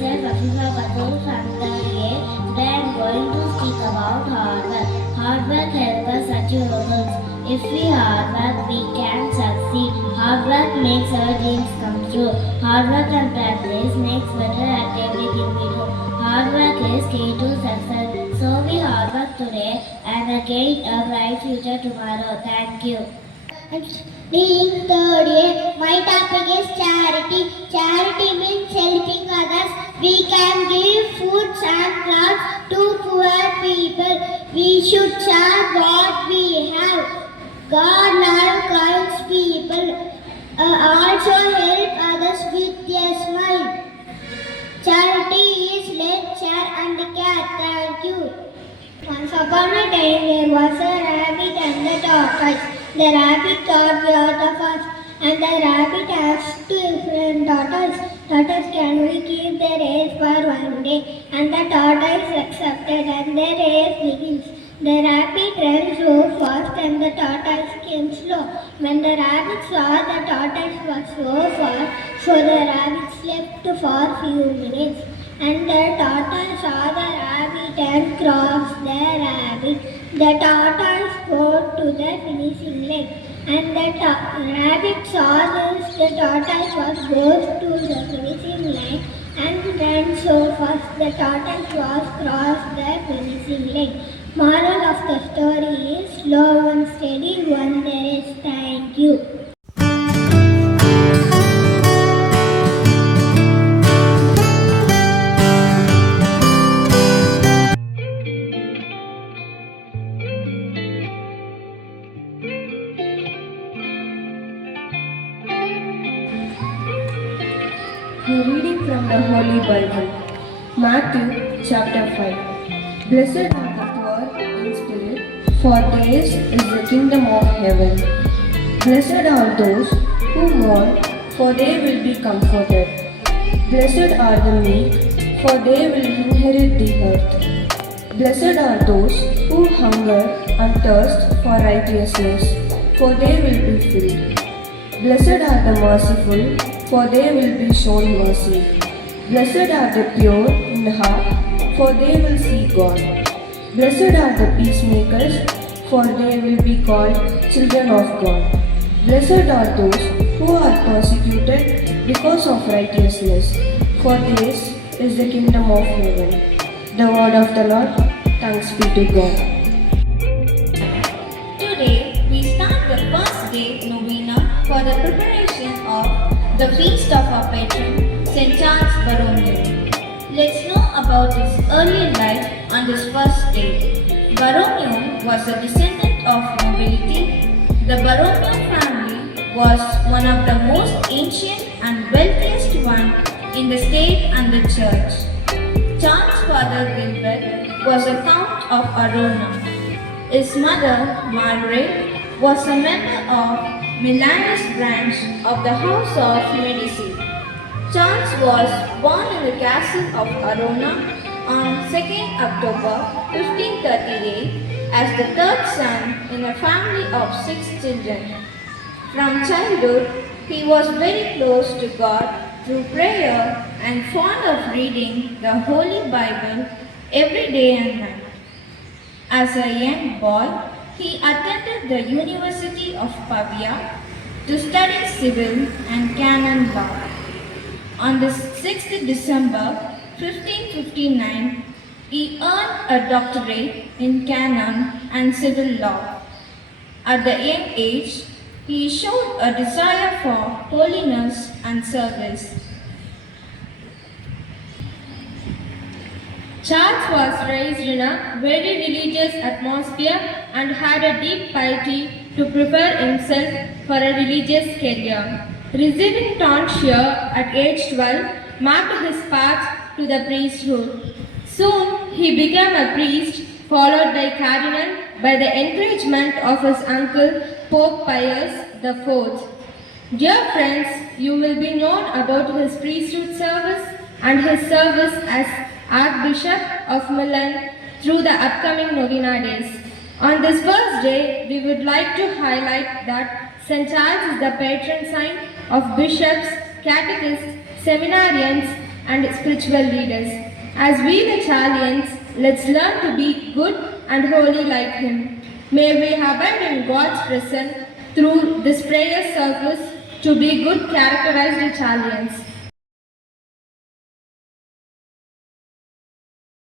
myself Afifa Batul from third year. Today I am going to speak about hard work. Hard work helps us achieve our goals. If we hard work, we can succeed. Hard work makes our dreams come true. Hard work and practice makes better at everything we do. Hard work is key to success. So we hard work today and gain a bright future tomorrow. Thank you. Being third year, my topic is charity. Charity means helping others. We can give foods and clothes to poor people. We should share what we have. God loves kind people. Also help others with a smile. Charity is let, share and care. Thank you. Once upon a time there was a rabbit and the tortoise. The rabbit thought we are the first, and the rabbit asked to his friend tortoise, "Tortoise, can we keep the race for one day?" And the tortoise accepted, and the race begins. The rabbit ran so fast, and the tortoise came slow. When the rabbit saw the tortoise was so far, so the rabbit slept for few minutes. And the tortoise saw the rabbit and crossed the rabbit. The tortoise got to the finishing line, and the rabbit saw this. The tortoise was goes to the finishing line and ran so fast. The tortoise was crossed the finishing line. Moral of the story is slow and steady won the race. Thank you. A reading from the Holy Bible, Matthew chapter 5. Blessed are the poor in spirit, for theirs is the kingdom of heaven. Blessed are those who mourn, for they will be comforted. Blessed are the meek, for they will inherit the earth. Blessed are those who hunger and thirst for righteousness, for they will be filled. Blessed are the merciful, for they will be shown mercy. Blessed are the pure in heart, for they will see God. Blessed are the peacemakers, for they will be called children of God. Blessed are those who are persecuted because of righteousness, for theirs is the kingdom of heaven. The word of the Lord. Thanks be to God. Today we start the first day novena for the preparation of the feast of our patron, St. Charles Borromeo. Let's know about his early life on this first day. Borromeo was a descendant of nobility. The Borromeo family was one of the most ancient and wealthiest one in the state and the church. Charles' father Gilbert was a Count of Arona. His mother, Margaret, was a member of Milanese branch of the House of Medici. Charles was born in the castle of Arona on 2nd October 1538 as the third son in a family of 6 children. From childhood, he was very close to God through prayer and fond of reading the Holy Bible every day and night. As a young boy, he attended the University of Pavia to study civil and canon law. On the 6th December 1559, he earned a doctorate in canon and civil law. At the young age, he showed a desire for holiness and service. Charles was raised in a very religious atmosphere and had a deep piety to prepare himself for a religious career. Receiving tonsure at age 12 marked his path to the priesthood. Soon he became a priest, followed by cardinal by the encouragement of his uncle Pope Pius IV. Dear friends, you will be known about his priesthood service and his service as Archbishop of Milan through the upcoming novena days. On this first day, we would like to highlight that St. Charles is the patron saint of bishops, catechists, seminarians, and and spiritual leaders. As we the Chalians, let's learn to be good and holy like him. May we abide in God's presence through this prayer service to be good characterized Chalians.